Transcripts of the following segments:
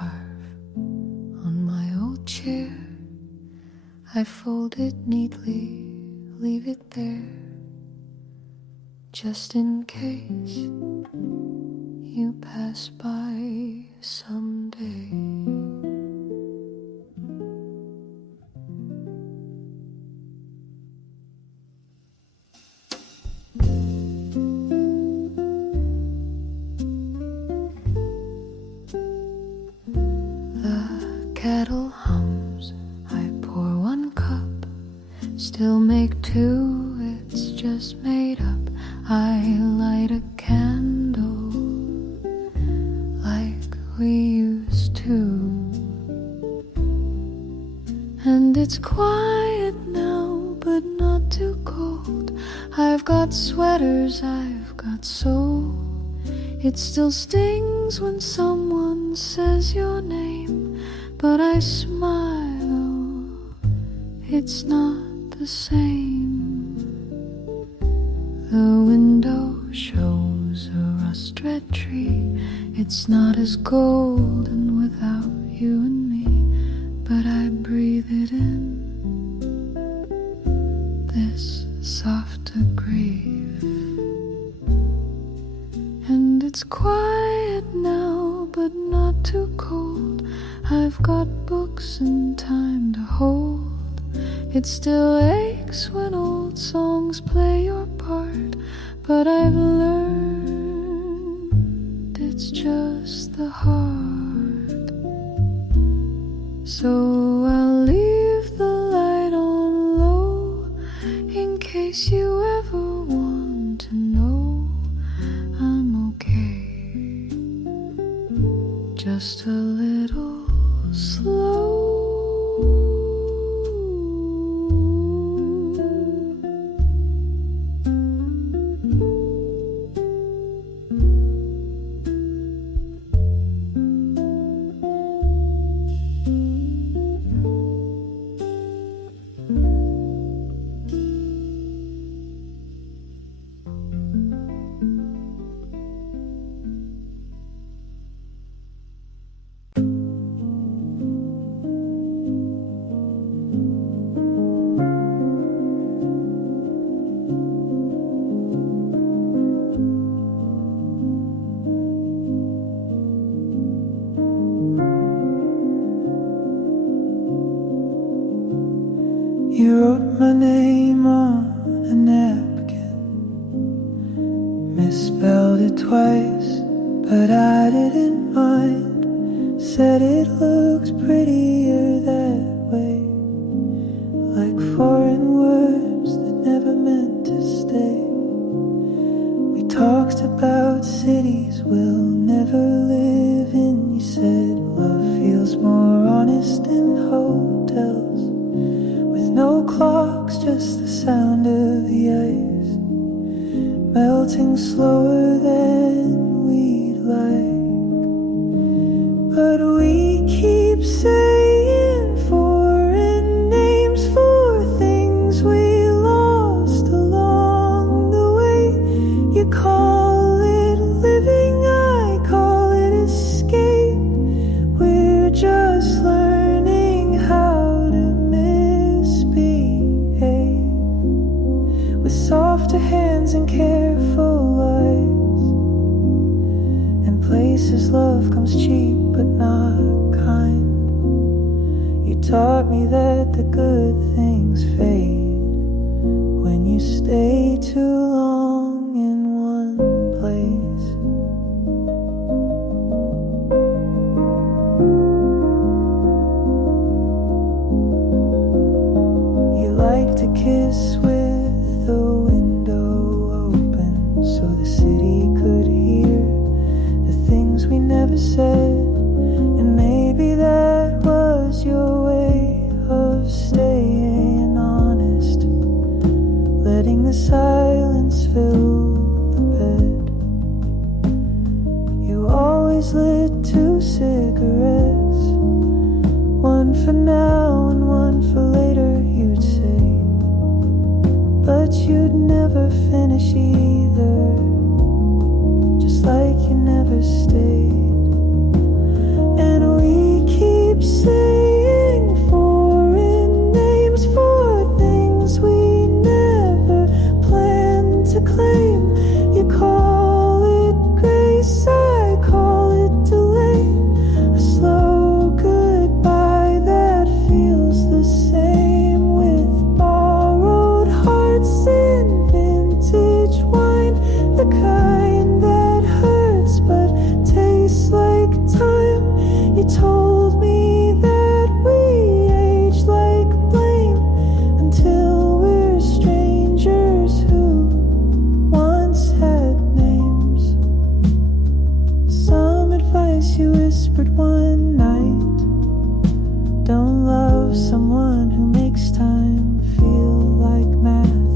scarf on my old chair. I fold it neatly, leave it there, just in case you pass by someday. The kettle hums, I pour one cup, still make two, it's just made up. I light a candle like we used to, and it's quiet now, but not too cold. I've got sweaters, I've got soul. It still stings when someone says your name, but I smile, it's not the same. The window shows a rust-red tree. It's not as golden without you and me, but I breathe it in, this soft grief. And it's quiet now, but not too cold. I've got books and time to hold. It still aches when old songs play your part, but I've learned it's just the heart. So I'll leave the light on low, in case you ever want to know I'm okay, just a little slow. You wrote my name on a napkin, misspelled it twice, but I didn't mind. Said it looks prettier that way, like foreign words that never meant to stay. We talked about cities we'll never live in. You said love feels more honest in hotels, no clocks, just the sound of the ice melting slower than we'd like. But we keep saying foreign names for things we lost along the way. You call it living, I call it escape. We're just learning how to softer hands and careful eyes, and places love comes cheap but not kind. You taught me that the good things fade when you stay too long in one place. You like to kiss with the window open, so the city could hear the things we never said. And maybe that was your way of staying honest, letting the silence fill the bed. You always lit 2 cigarettes, one for now and one for later, you'd say, but you'd never finish either, just like you never stayed. And we don't love someone who makes time feel like math.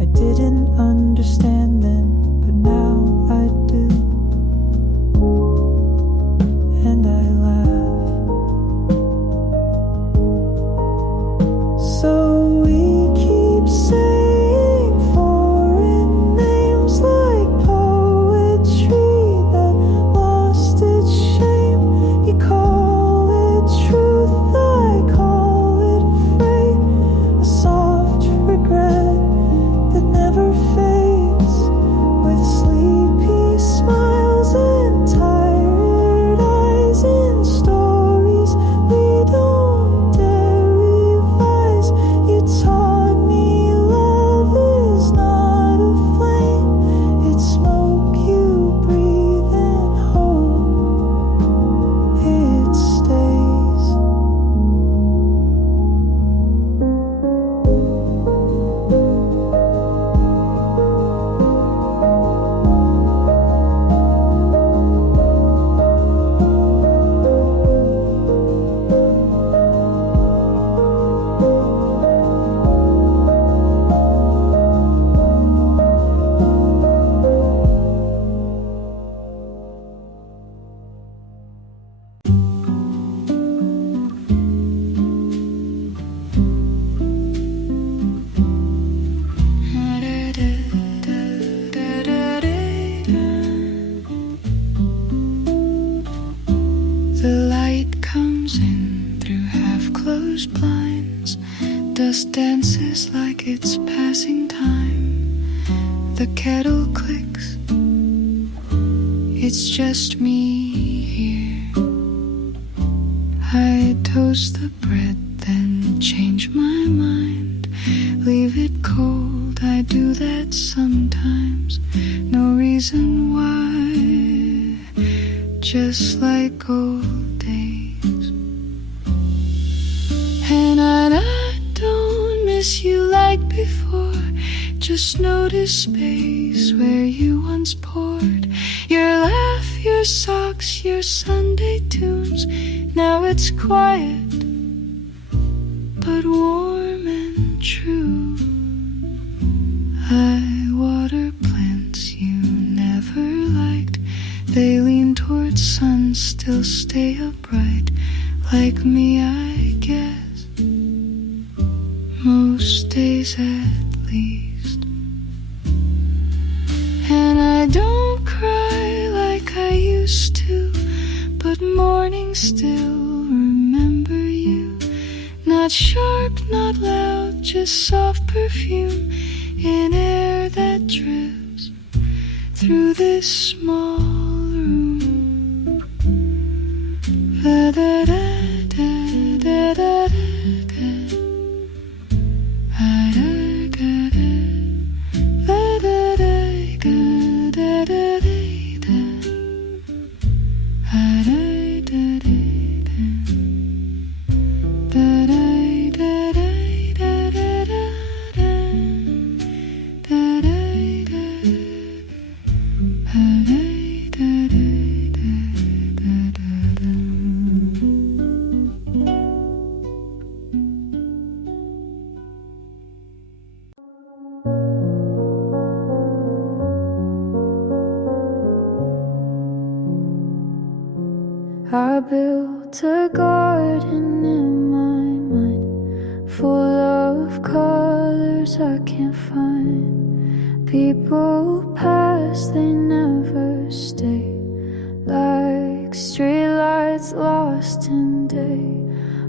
I didn't understand then, but now I do. And I laugh. So we keep saying foreign names like poetry that lost its shame. You call it truth, I call it fate. A soft regret that never fades, with sleepy smiles and tired eyes in stories we don't dare revise. You taught me love is not a flame, it's smoke you breathe and hope it stays. The light comes in through half-closed blinds. Dust dances like it's passing time. The kettle clicks. It's just me here. I toast the bread, then change my mind. Leave it cold, I do that sometimes. No reason why, just like old days. And I don't miss you like before. Just notice space where you once poured your laugh, your socks, your Sunday tunes. Now it's quiet, but warm and true. I water plants you never liked. They lean towards sun, still stay upright. Like me, I guess, most days at least. And I don't cry like I used to, but mornings still remember you. Not sharp, not loud, just soft perfume in air that drifts through this small room. Da da da da da da da. I built a garden in my mind, full of colors I can't find. People pass, they never stay, like streetlights lost in day.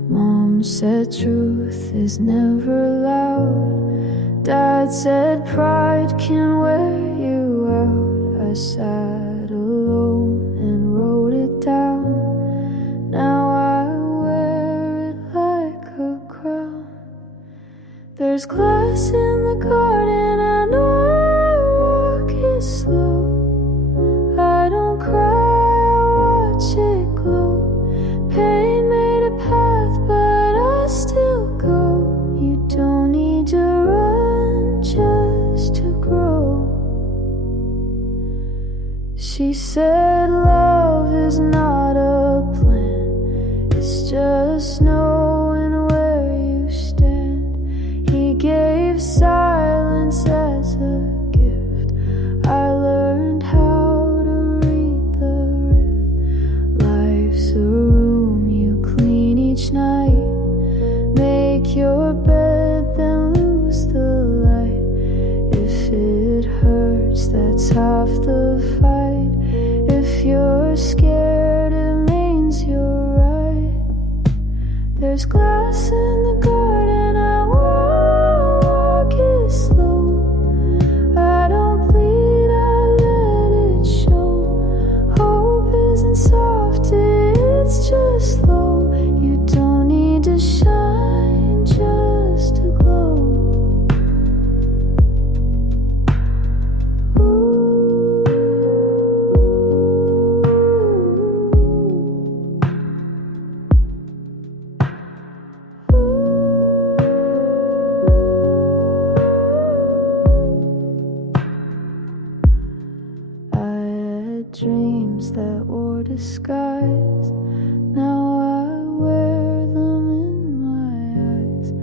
Mom said truth is never loud. Dad said pride can wear you out. I sat alone and wrote it down. Now I wear it like a crown. There's glass in the garden, I know I walk it slow. I don't cry, I watch it glow. Pain made a path, but I still go. You don't need to run just to grow. She said love is not a plan, it's just no There's glass in the garden, I walk it slow. I don't bleed, I let it show. Hope isn't soft, it's just slow. You don't need to shine just to glow. Dreams that wore disguise, now I wear them in my eyes.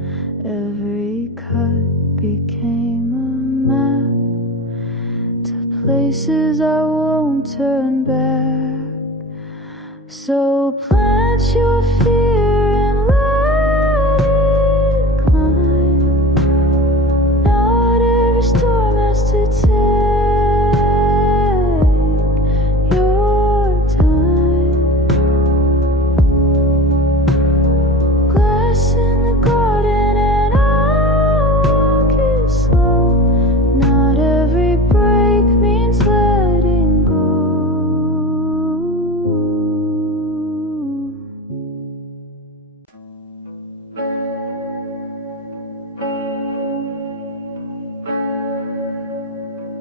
Every cut became a map to places I won't turn back. So plant your fear and let it climb. Not every storm has to take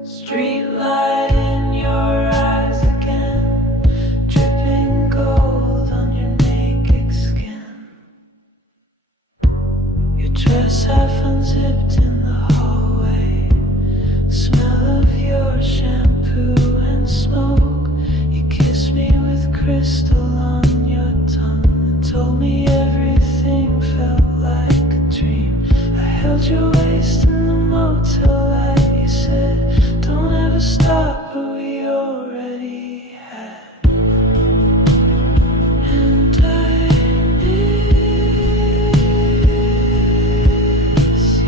street light in your eyes again, dripping gold on your naked skin. Your dress half unzipped in the hallway, smell of your shampoo and smoke. You kissed me with crystal on your tongue and told me everything felt like a dream. I held your waist in the motel light, you said don't ever stop, but we already had. And I miss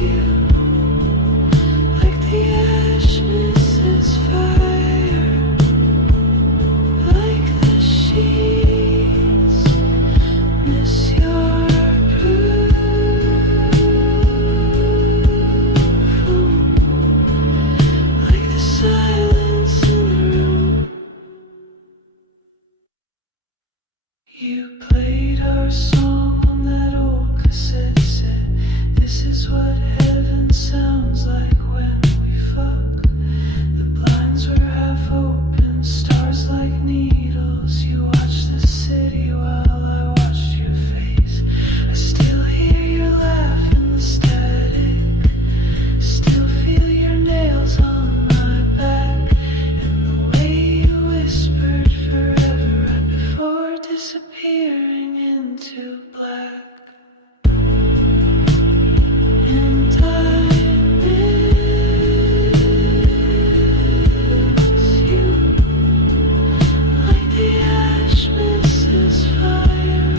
you, like the ash misses fire, like the sheets miss your perfume. Silence in the room. You played our song on that old cassette, said this is what heaven sounds like when we fuck. The blinds were half open, stars like needles. You watched the city while I watched your face. I still hear your laugh in the static, still feel your nails on my back, and the way you whispered forever right before disappearing into black. And I miss you, like the ash misses fire,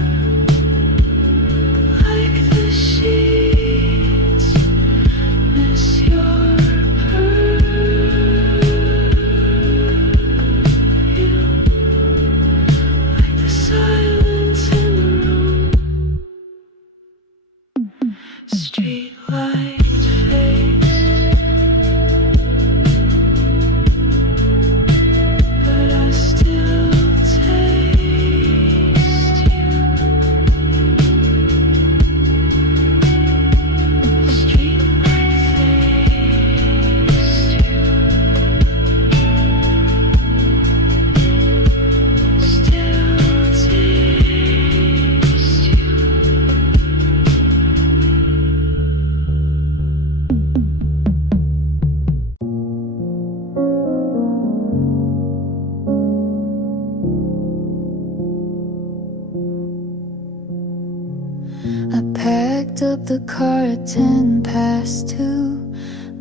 like the sheets miss your perfume, like the silence in the room. Street light fades, but I still taste you. Street light fades you, still taste you. I packed up the car at 2:10,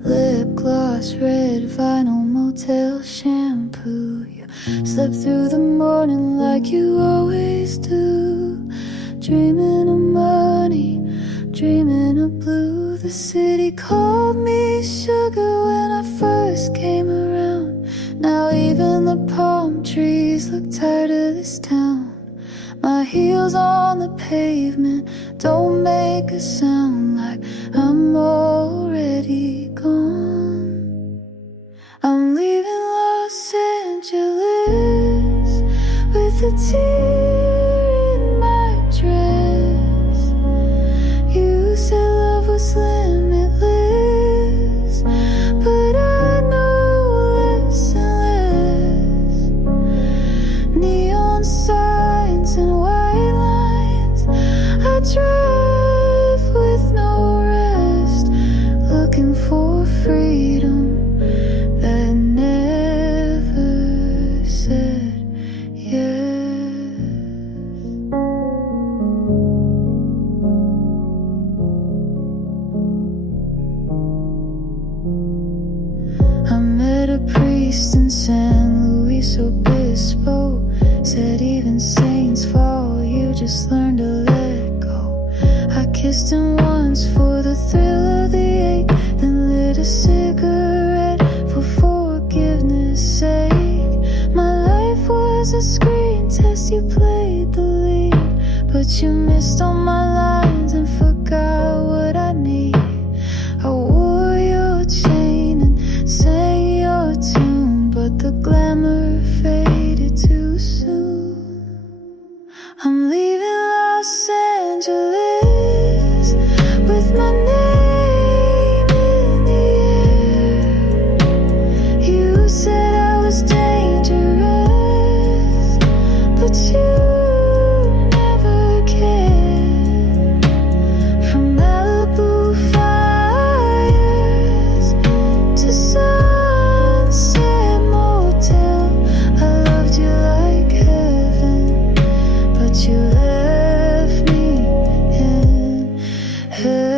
lip gloss, red vinyl, motel shampoo. You slept through the morning like you always do, dreaming of money, dreaming of blue. The city called me sugar when I first came around. Now even the palm trees look tired of this town. My heels on the pavement. Don't make a sound like I'm already gone. I'm leaving Los Angeles with a tear in my dress. You said love was limitless, but I know less and less. Neon signs and white lines, I drive with no rest, looking for freedom that never said yes. I met a priest in San Luis Obispo. Said even saints fall, you just learn to let go. I kissed him once for the thrill of the ache, then lit a cigarette for forgiveness' sake. My life was a screen test, you played the lead, but you missed all my lines and forgot what I need. I wore your chain and sang your tune, but the glamour faded too soon. I'm leaving Los Angeles with my name in the air. You said I was dangerous, but you never cared. From Malibu fires to Sunset Motel, I loved you like heaven, but you left me in hell.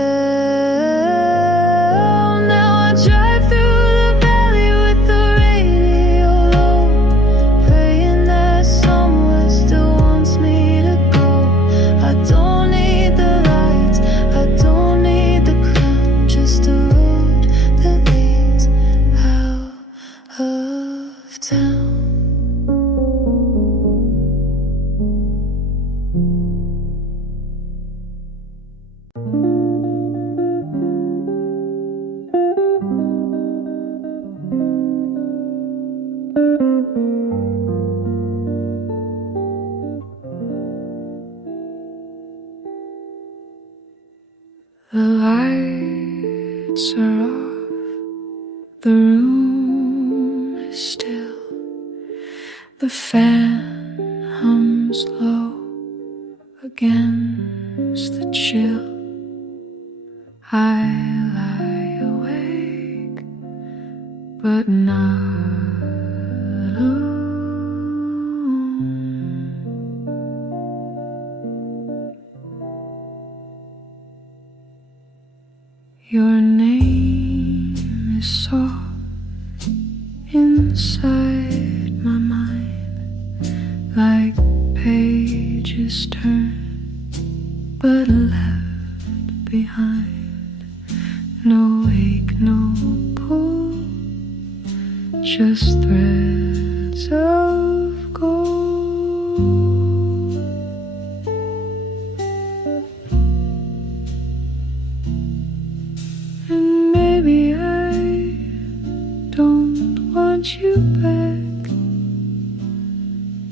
Now I drive through the valley with the radio low, praying that someone still wants me to go. I don't need the lights, I don't need the crown, just a road that leads out of town. The lights are off, the room is still, the fan hums low against the chill. I lie awake, but not alone. Your name is soft inside my mind, like pages turned but left behind. No ache, no pull, just threads of gold. And maybe I don't want you back,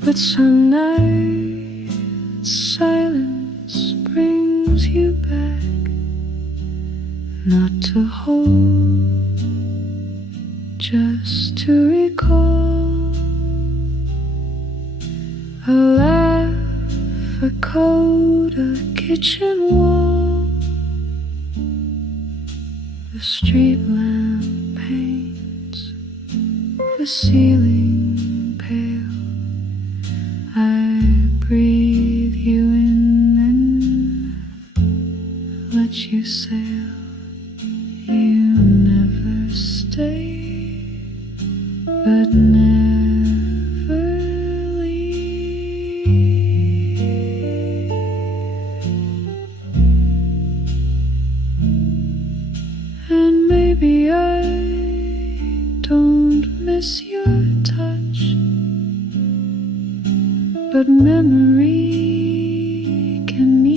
but some nights silence brings you back, not to hold, just to recall. A laugh, a coat, a kitchen wall, the street lamp paints the ceiling pale. I breathe you in and let you sail. You never stay, but never leave. And maybe I don't miss your touch, but memory can mean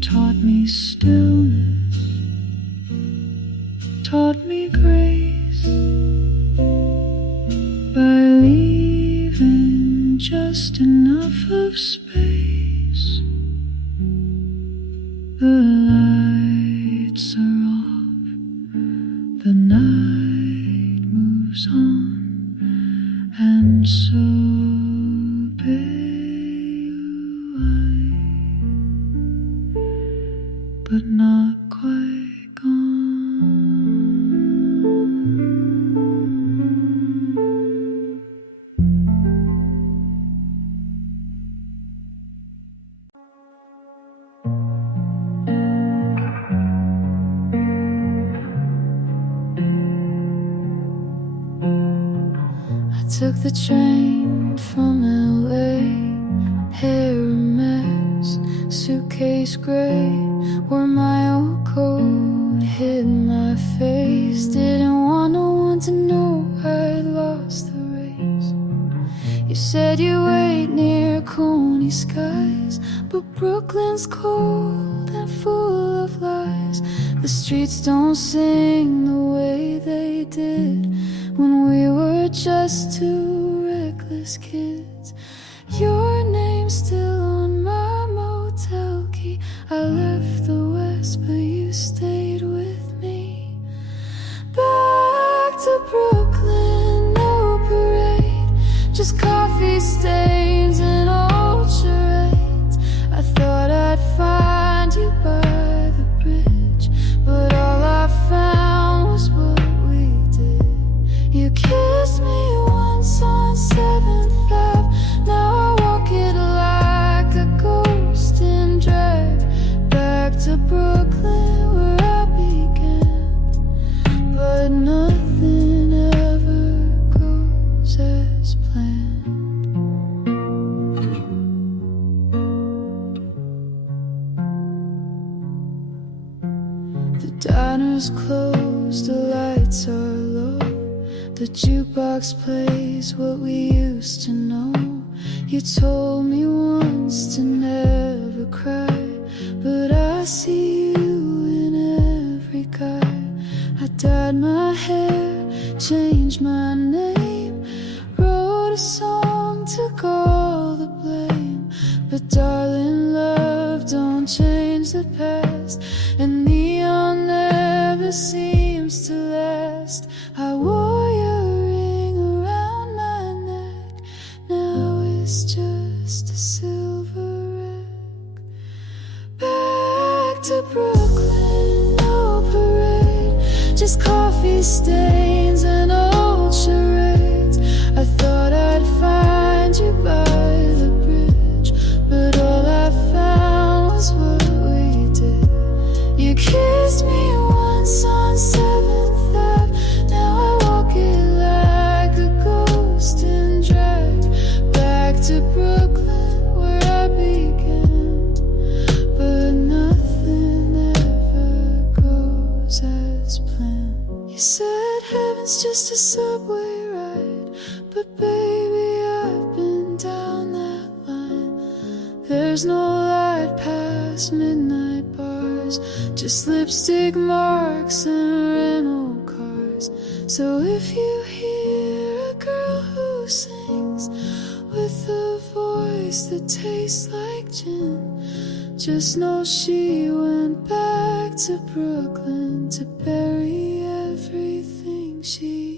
taught me stillness, taught me grace by leaving just enough of space. The lights are off, the night moves on, and so but not quite gone. I took the train from LA, hair a mess, suitcase gray. Wore my old coat, hid my face. Didn't want no one to know I'd lost the race. You said you wait near Coney skies, but Brooklyn's cold and full of lies. The streets don't sing the way they did when we were just two reckless kids. Your name's still on my motel key. I left the West, but you stayed with me. Back to Brooklyn, no parade, just coffee stains and old charades. I thought I'd find you by the bridge, but all I found was what we did. You kissed me once on 7th Ave, now I walk it like a ghost in drag. Back to Brooklyn where I began, but nothing ever goes as planned. The diner's closed, the lights are low, the jukebox plays what we used to know. You told me once to never cry, but I see you in every guy. I dyed my hair, changed my name, wrote a song, took all the blame. But darling, love don't change the past, and neon never seems to last. I wore your ring around my neck, now it's just a silver wreck. Back to Brooklyn, no parade, just coffee stains and old charades. I thought I'd find you by the bridge, but all I found was what we did. You kissed me once on 7th Ave, now I walk it like a ghost in drag. Back to Brooklyn where I began, but nothing ever goes as planned. You said heaven's just a subway ride, but baby, I've been down that line. There's no light past midnight bars, just lipstick marks and rental cars. So if you hear a girl who sings with a voice that tastes like gin, just know she went back to Brooklyn to bury everything she